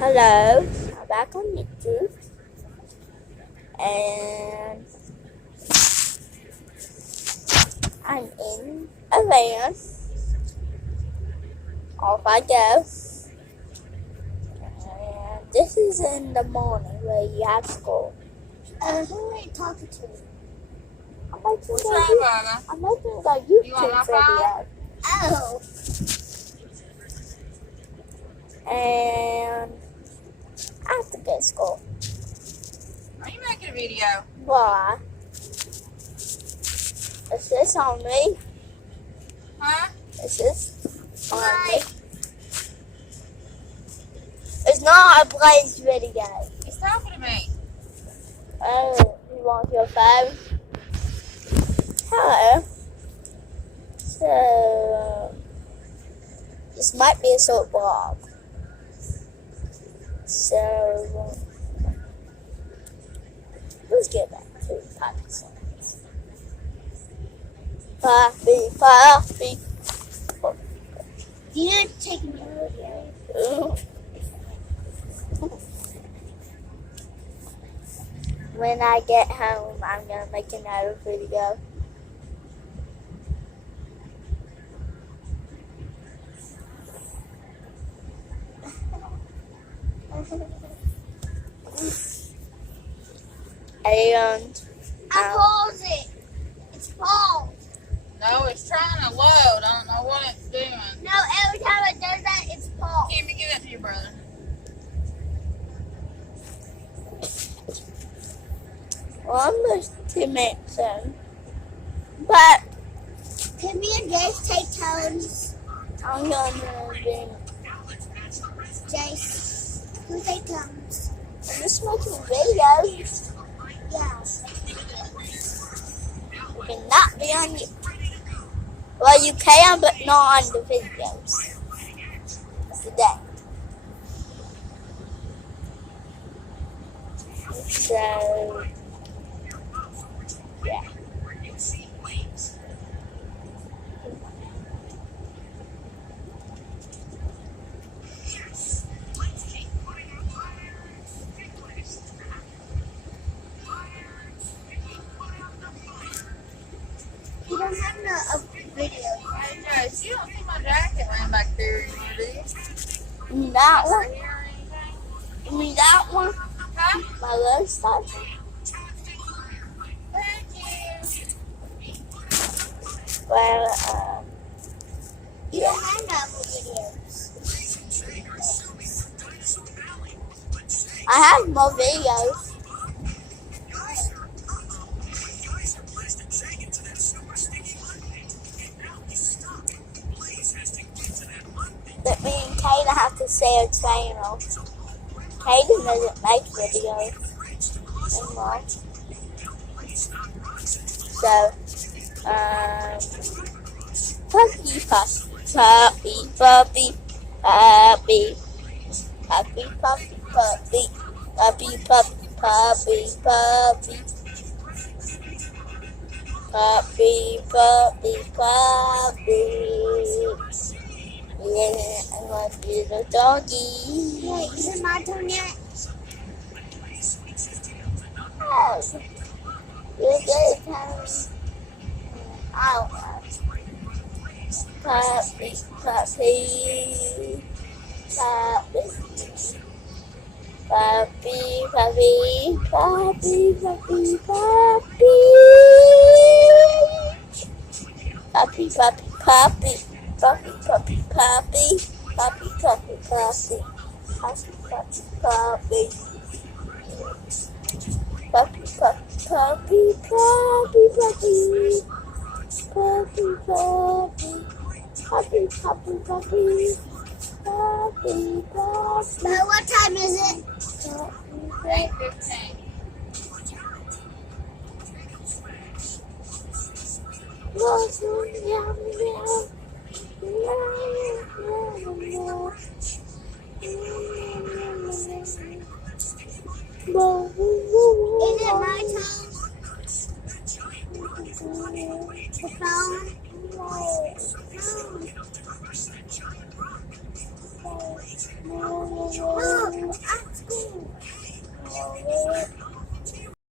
Hello, I'm back on YouTube, and I'm in a van. Off I go. And this is in the morning where you have school. Who are you talking to? I'm making a YouTube video. Oh. And I have to go to school. Are you making a video? Why? Is this on me? Huh? Is this on me? It's not a Blaze video. He's talking to me. Oh, you want your phone? Hello. So, this might be a short vlog. So, let's get back to the Poppy songs. Poppy, Poppy. You didn't take me video. When I get home, I'm going to make another video. And I paused it. It's paused. No, it's trying to load. I don't know what it's doing. No, every time it does that, it's paused. Give that to your brother. almost 2 minutes in. But Can me and Jace take turns? I'm gonna be Jace, who take turns? I'm just making videos. Yeah. You cannot be on you. Well, you can, but not on the videos today. So, yeah. You don't have no video. Hey, Joyce, you don't see my jacket laying back there anymore, do you? You mean that one? Right here or anything? You mean that one? Huh? My love stuff? Thank you. Well, You don't have no videos. I have more videos. That me and Kayla have to share a channel. Kayla doesn't make videos anymore. So, puppy, puppy, puppy, puppy, puppy, puppy, puppy, puppy, puppy, puppy, puppy, puppy, puppy, puppy, puppy. Yeah, I want to be the doggy. Wait, is it my turn yet? Oh, you're good, Tommy. I don't know. Puppy, puppy, puppy, puppy, puppy, puppy, puppy, puppy, puppy, puppy, puppy. Puppy, puppy, puppy, puppy, puppy, puppy, puppy, puppy, puppy, puppy, puppy, puppy, puppy, puppy, puppy, puppy, puppy, puppy, puppy, puppy. But what time is it? 8:15. Is it my turn? The phone? No. over it.